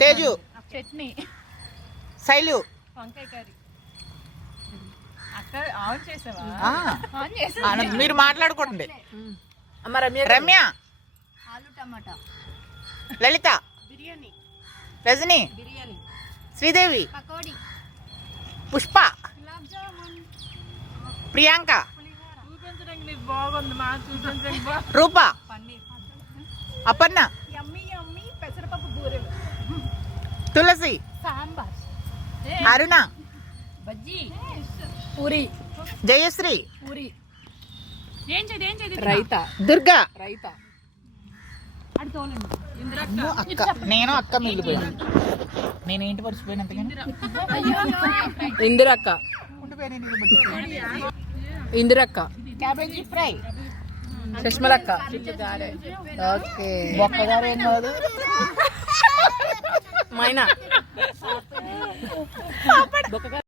తేజు, చట్నీ, శైలు, వంకాయ కర్రీ. అక్క ఆన్ చేసావా? మీరు మాట్లాడుకోండి. రమ్య, ఆలు టమాటా, లలిత, బిర్యానీ, రజని, బిర్యానీ, శ్రీదేవి, పకోడీ, పుష్ప, గులాబ్ జామున్, ప్రియాంక, చూపించడానికి నీకు బాగుంది మా చూపించడానికి రూప, పన్నీర్, అపర్ణ, యమ్మీ యమ్మీ పెసరపప్పు బూరెలు, తులసి, సాంబార్, అరుణ, బజ్జీ, పూరి, జయశ్రీ, పూరి, రైతా, దుర్గా, రైతా, అటు తోలండి. అక్క. నేను అక్క మిగిలిపోయాను. నేను ఏంటి పరిచిపోయాను అంతగాని. ఇందిరక్క, ఇందిరక్క, క్యాబేజీ ఫ్రై, సుష్మలక్క, ఓకే. బొక్కగారు ఏం కాదు. మైనా,